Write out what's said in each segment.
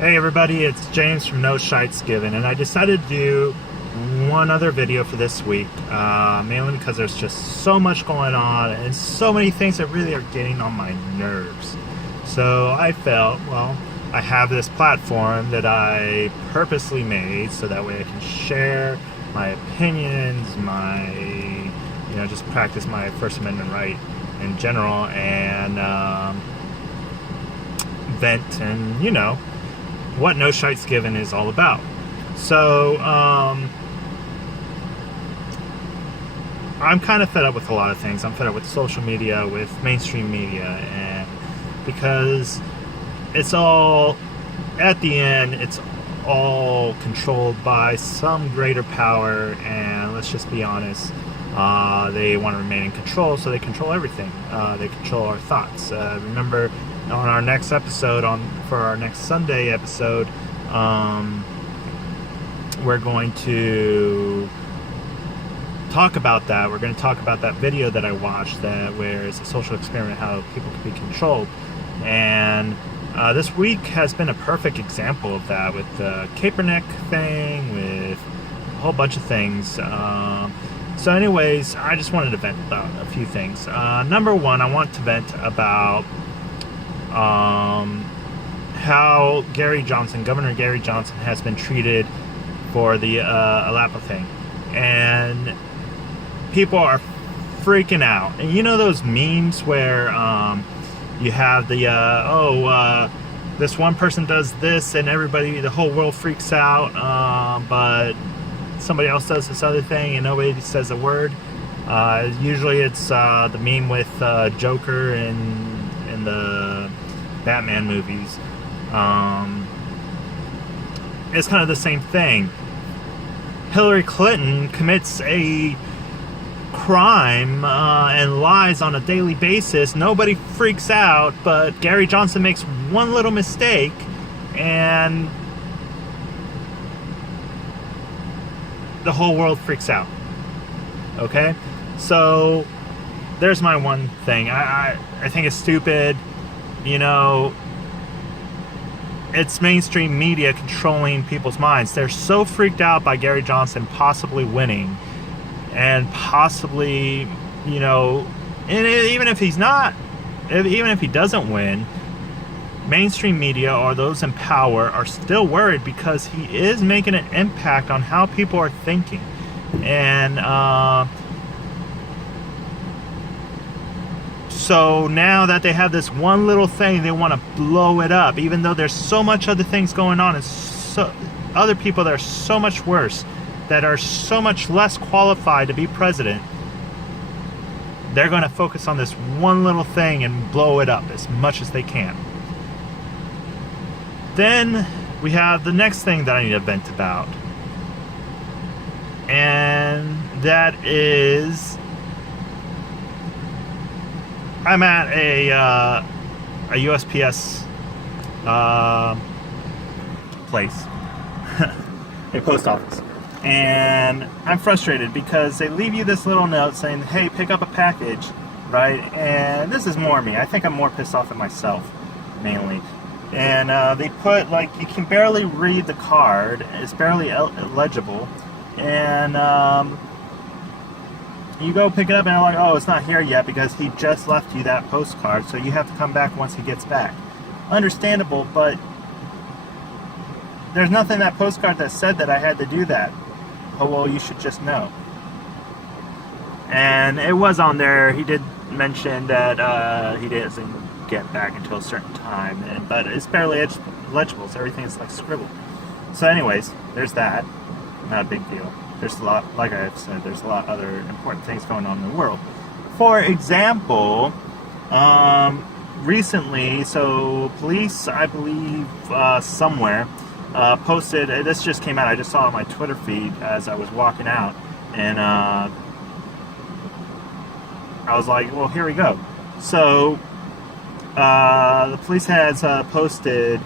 Hey everybody, it's James from No Shites Given, and I decided to do one other video for this week, mainly because there's just so much going on and so many things that really are getting on my nerves. So I felt, well, I have this platform that I purposely made so that way I can share my opinions, just practice my First Amendment right in general, and vent and, what No Shites Given is all about. So, I'm kind of fed up with a lot of things. I'm fed up with social media, with mainstream media, and because it's all, at the end, it's all controlled by some greater power, and let's just be honest, they want to remain in control, so they control everything. They control our thoughts. Remember, on our next episode, for our next Sunday episode, we're going to talk about that. We're going to talk about that video that I watched, where it's a social experiment, how people can be controlled. And this week has been a perfect example of that, with the Kaepernick thing, with a whole bunch of things. So anyways, I just wanted to vent about a few things. Number one, I want to vent about how Governor Gary Johnson has been treated for the Alapa thing. And people are freaking out. And you know those memes where you have the, this one person does this and the whole world freaks out, but somebody else does this other thing and nobody says a word? Usually it's the meme with Joker in the Batman movies. It's kind of the same thing. Hillary Clinton commits a crime and lies on a daily basis. Nobody freaks out, but Gary Johnson makes one little mistake and the whole world freaks out. Okay? So there's my one thing. I think it's stupid. It's mainstream media controlling people's minds. They're so freaked out by Gary Johnson possibly winning, and possibly, and even if he doesn't win, mainstream media or those in power are still worried because he is making an impact on how people are thinking. And so now that they have this one little thing, they want to blow it up, even though there's so much other things going on, and so other people that are so much worse, that are so much less qualified to be president. They're going to focus on this one little thing and blow it up as much as they can. Then we have the next thing that I need to vent about, and that is, I'm at a USPS place, a post office, and I'm frustrated because they leave you this little note saying, hey, pick up a package, right? And this is more me. I think I'm more pissed off at myself, mainly. And they put, you can barely read the card, it's barely legible, and you go pick it up and they're like, oh, it's not here yet because he just left you that postcard, so you have to come back once he gets back. Understandable, but there's nothing in that postcard that said that I had to do that. Oh, well, you should just know. And it was on there. He did mention that he doesn't get back until a certain time, but it's barely legible, so everything is scribbled. So anyways, there's that. Not a big deal. There's a lot, like I've said, there's a lot of other important things going on in the world. For example, recently, so police, I believe, somewhere, posted, this just came out, I just saw it on my Twitter feed as I was walking out, and I was like, well, here we go. So, the police has posted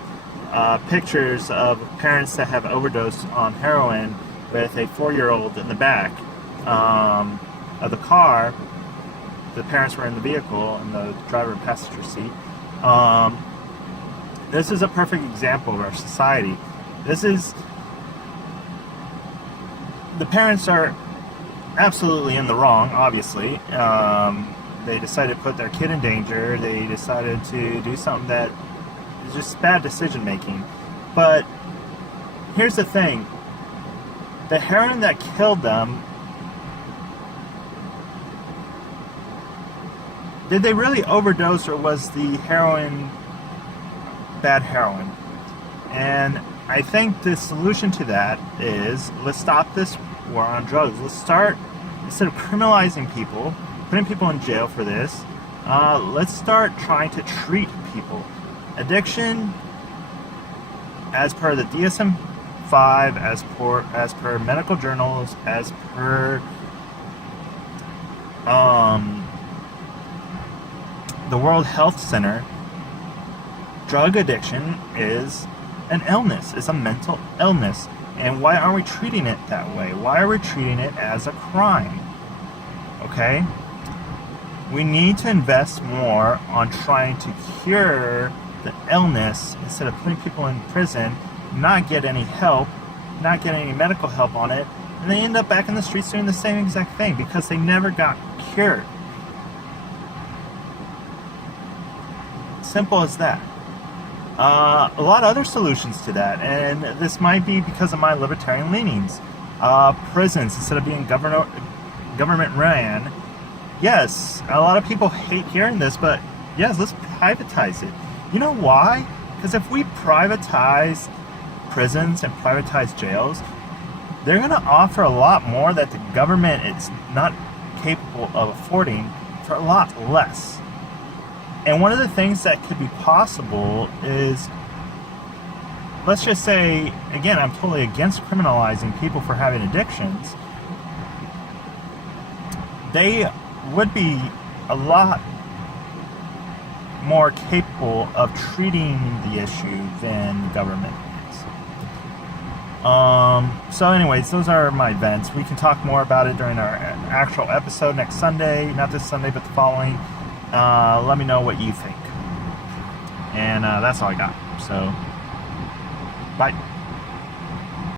pictures of parents that have overdosed on heroin with a 4-year-old in the back of the car. The parents were in the vehicle, in the driver and passenger seat. This is a perfect example of our society. The parents are absolutely in the wrong, obviously. They decided to put their kid in danger. They decided to do something that is just bad decision making. But here's the thing. The heroin that killed them, did they really overdose, or was the heroin bad heroin? And I think the solution to that is, let's stop this war on drugs. Let's start, instead of criminalizing people, putting people in jail for this, let's start trying to treat people. Addiction, as per the DSM-5, as per medical journals, as per the World Health Center, drug addiction is an illness. It's a mental illness. And why aren't we treating it that way? Why are we treating it as a crime? Okay? We need to invest more on trying to cure the illness instead of putting people in prison, not get any help, not get any medical help on it, and they end up back in the streets doing the same exact thing because they never got cured. Simple as that. A lot of other solutions to that, and this might be because of my libertarian leanings. Prisons, instead of being government ran, yes, a lot of people hate hearing this, but yes, let's privatize it. You know why? Because if we privatize prisons and privatize jails, they're going to offer a lot more that the government is not capable of affording for a lot less. And one of the things that could be possible is, let's just say, again, I'm totally against criminalizing people for having addictions. They would be a lot more capable of treating the issue than government is. So anyways, those are my events. We can talk more about it during our actual episode next Sunday. Not this Sunday, but the following. Let me know what you think. And that's all I got. So, bye.